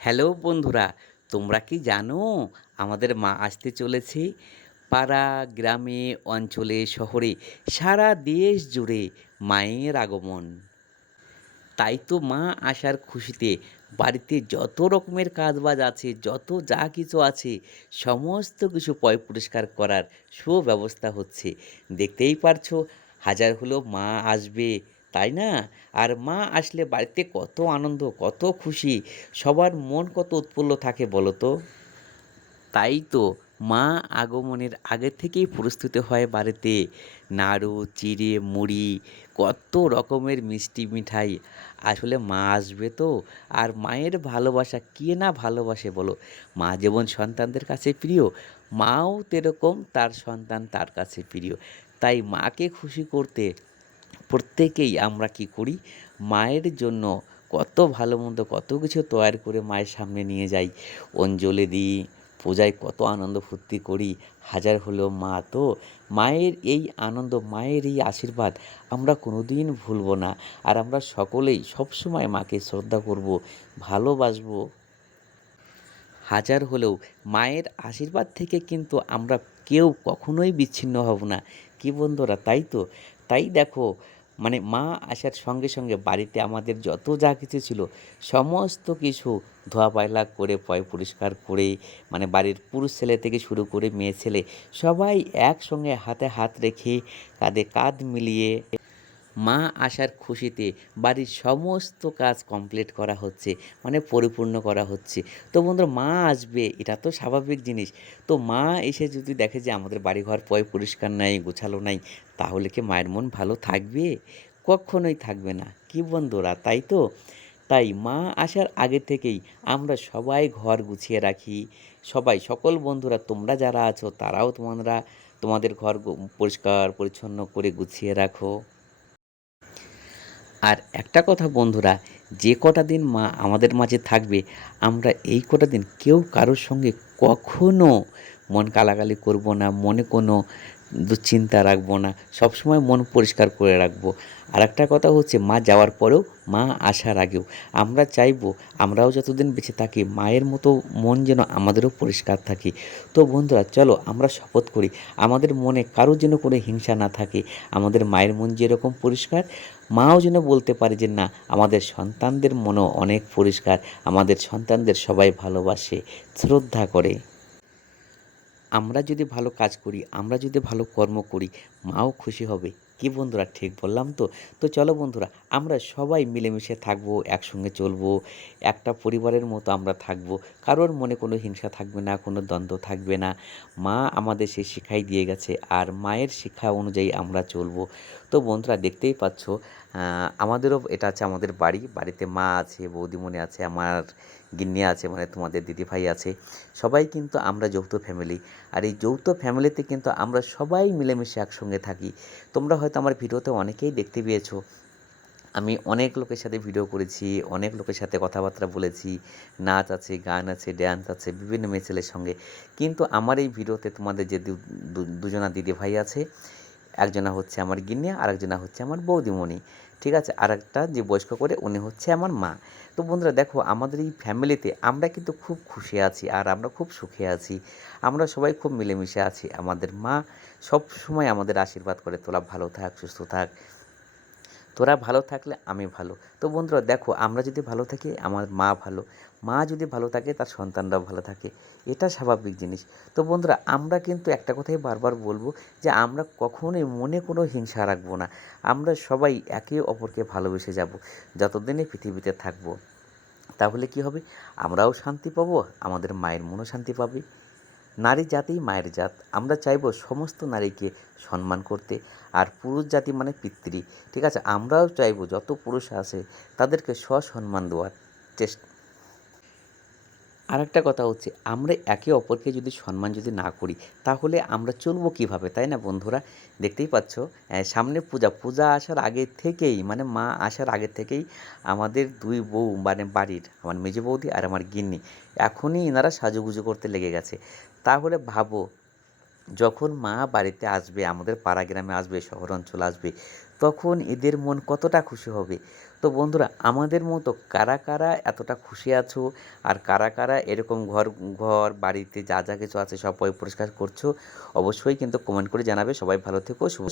Hello বন্ধুরা, তোমরা কি জানো আমাদের মা আসতে চলেছে? পাড়া, গ্রামে, অঞ্চলে, শহরে, সারা দেশ জুড়ে মায়ের আগমন। তাই তো মা আসার খুশিতে বাড়িতে যত রকমের কাজবাজ আছে, যত যা কিছু আছে, সমস্ত কিছু পয় পরিষ্কার করার সুব্যবস্থা হচ্ছে। দেখতেই পারছ, হাজার হলো মা আসবে। তাই না? আর মা আসলে বাড়িতে কত আনন্দ, কত খুশি। সবার মন কত উৎফুল্ল থাকে বলো তো? তাই তো মা আগমনের আগে থেকেই প্রস্তুত হয় বাড়িতে। নাড়ু, চিড়ে, মুড়ি, কত রকমের মিষ্টি মিঠাই। আসলে মা আসবে তো, আর মায়ের ভালোবাসা কে না ভালোবাসে বলো? মা যেমন সন্তানদের কাছে প্রিয়, মাও তেরকম তার সন্তান তার কাছে প্রিয়। তাই মাকে খুশি করতে প্রত্যেকেই আমরা কি করি? মায়ের জন্য কত ভালো মন্দ কত কিছু তৈরি করে মায়ের সামনে নিয়ে যাই। অঞ্জলি দিই, পূজায় কত আনন্দ ফুর্তি করি, হাজার হলেও মা তো। মায়ের এই আনন্দ, মায়ের এই আশীর্বাদ আমরা কোনোদিন ভুলব না। আর আমরা সকলেই সবসময় মাকে শ্রদ্ধা করব, ভালোবাসবো। হাজার হলেও মায়ের আশীর্বাদ থেকে কিন্তু আমরা কেউ কখনোই বিচ্ছিন্ন হব না। কি বন্ধুরা, তাই তো? তাই দেখো মানে মা আসার সঙ্গে সঙ্গে বাড়িতে আমাদের যত যা কিছু ছিল, সমস্ত কিছু ধোয়া পায়লা করে, পয় পরিষ্কার করে মানে বাড়ির পুরুষ ছেলে থেকে শুরু করে মেয়ে ছেলে সবাই একসঙ্গে হাতে হাত রেখে কাঁধে কাঁধ মিলিয়ে মা আসার খুশিতে বাড়ির সমস্ত কাজ কমপ্লিট করা হচ্ছে মানে পরিপূর্ণ করা হচ্ছে। তো বন্ধুরা, মা আসবে, এটা তো স্বাভাবিক জিনিস। তো মা এসে যদি দেখে যে আমাদের বাড়িঘর পয় পরিষ্কার নাই, গোছালো নাই, তাহলে কি মায়ের মন ভালো থাকবে? কখনোই থাকবে না। কি বন্ধুরা, তাই তো? তাই মা আসার আগে থেকেই আমরা সবাই ঘর গুছিয়ে রাখি। সবাই, সকল বন্ধুরা, তোমরা যারা আছো, তারাও তোমরা তোমাদের ঘর পরিষ্কার, পরিচ্ছন্ন করে গুছিয়ে রাখো। আর একটা কথা, বন্ধুরা, যে কটা দিন মা আমাদের মাঝে থাকবে, আমরা এই কটা দিন কেউ কারোর সঙ্গে কখনো মন কালাগালি করব না, মনে কোনো দুশ্চিন্তা রাখব না, সবসময় মন পরিষ্কার করে রাখব। আর একটা কথা হচ্ছে, মা যাওয়ার পরেও মা আসার আগেও। আমরা চাইব, আমরাও যতদিন বেঁচে থাকি, মায়ের মতো মন যেন আমাদেরও পরিষ্কার থাকে। তো বন্ধুরা, চলো আমরা শপথ করি, আমাদের মনে কারোর যেন কোনো হিংসা না থাকে, আমাদের মায়ের মন যেরকম পরিষ্কার, মাও যেন বলতে পারে যে, না, আমাদের সন্তানদের মনও অনেক পরিষ্কার, আমাদের সন্তানদের সবাই ভালোবাসে, শ্রদ্ধা করে। আমরা যদি ভালো কাজ করি, আমরা যদি ভালো কর্ম করি, মাও খুশি হবে। কি বন্ধুরা, ঠিক বললাম তো? তো চলো বন্ধুরা, আমরা সবাই মিলেমিশে থাকব, একসঙ্গে চলবো, একটা পরিবারের মতো আমরা থাকব। কারোর মনে কোনো হিংসা থাকবে না, কোনো দ্বন্দ্ব থাকবে না। মা আমাদের সেই শিক্ষাই দিয়ে গেছে, আর মায়ের শিক্ষা অনুযায়ী আমরা চলবো। তো বন্ধুরা, দেখতেই পাচ্ছ আমাদেরও এটা আছে আমাদের বাড়ি। বাড়িতে মা আছে, বৌদিমণি আছে, আমার গিন্নি আছে মানে তোমাদের দিদিভাই আছে, সবাই কিন্তু আমরা যৌথ ফ্যামিলি আর এই যৌথ ফ্যামিলিতে কিন্তু আমরা সবাই মিলেমিশে একসঙ্গে থাকি। তোমরা হয়তো আমার ভিডিওতে অনেকেই দেখতে পেয়েছ। আমি অনেক লোকের সাথে ভিডিও করেছি, অনেক লোকের সাথে কথাবার্তা বলেছি, নাচ আছে, গান আছে ড্যান্স আছে, বিভিন্ন মেয়ে ছেলের সঙ্গে। কিন্তু আমার এই ভিডিওতে তোমাদের যে দুজনা দিদি ভাই আছে, একজনা হচ্ছে আমার গিন্নি আর একজনা হচ্ছে আমার বৌদিমণি। ঠিক আছে? আর একটা যে বয়স্ক করে উনি হচ্ছে আমার মা। তো বন্ধুরা দেখো, আমাদের এই ফ্যামিলিতে আমরা কিন্তু খুব খুশি আছি আর আমরা খুব সুখে আছি। আমরা সবাই খুব মিলেমিশে আছি। আমাদের মা সব সময় আমাদের আশীর্বাদ করে। তোলা ভালো থাক, সুস্থ থাক। তোরা ভালো থাকলে আমি ভালো। তো বন্ধুরা, দেখো, আমরা যদি ভালো থাকি, আমার মা ভালো। মা যদি ভালো থাকে, তার সন্তানরাও ভালো থাকে। এটা স্বাভাবিক জিনিস। তো বন্ধুরা, আমরা কিন্তু একটা কথাই বারবার বলব যে, আমরা কখনোই মনে কোনো হিংসা রাখব না। আমরা সবাই একে অপরকে ভালোবেসে যাব। যতদিনে পৃথিবীতে থাকব, তাহলে কি হবে? আমরাও শান্তি পাবো, আমাদের মায়ের মনও শান্তি পাবে। নারী জাতি, মায়ের জাত। আমরা চাইব সমস্ত নারীকে সম্মান করতে আর পুরুষ জাতি মানে পিতৃ। ঠিক আছে? আমরাও চাইব যত পুরুষ আছে তাদেরকে সসম্মান দেওয়ার চেষ্টা আর একটা কথা হচ্ছে, আমরা একে অপরকে যদি সম্মান যদি না করি, তাহলে আমরা চলবো কীভাবে? তাই না বন্ধুরা? দেখতেই পাচ্ছ সামনে পূজা পূজা আসার আগে থেকেই মানে মা আসার আগে থেকেই আমাদের দুই বউ মানে বাড়ির, আমার মেজো বৌদি আর আমার গিন্নি, এখনই এনারা সাজুগুজু করতে লেগে গেছে। তাহলে ভাবো, যখন মা বাড়িতে আসবে, আমাদের পাড়া গ্রামে আসবে, শহর আসবে তখন এদের মন কতটা খুশি হবে? তো বন্ধুরা, আমাদের মতো কারা কারা এতটা খুশি আছো? আর কারা কারা এরকম ঘর ঘর, বাড়িতে যা যা কিছু আছে সব পরিষ্কার করছ? অবশ্যই কিন্তু কমেন্ট করে জানাবে। সবাই ভালো থেকো, শুভ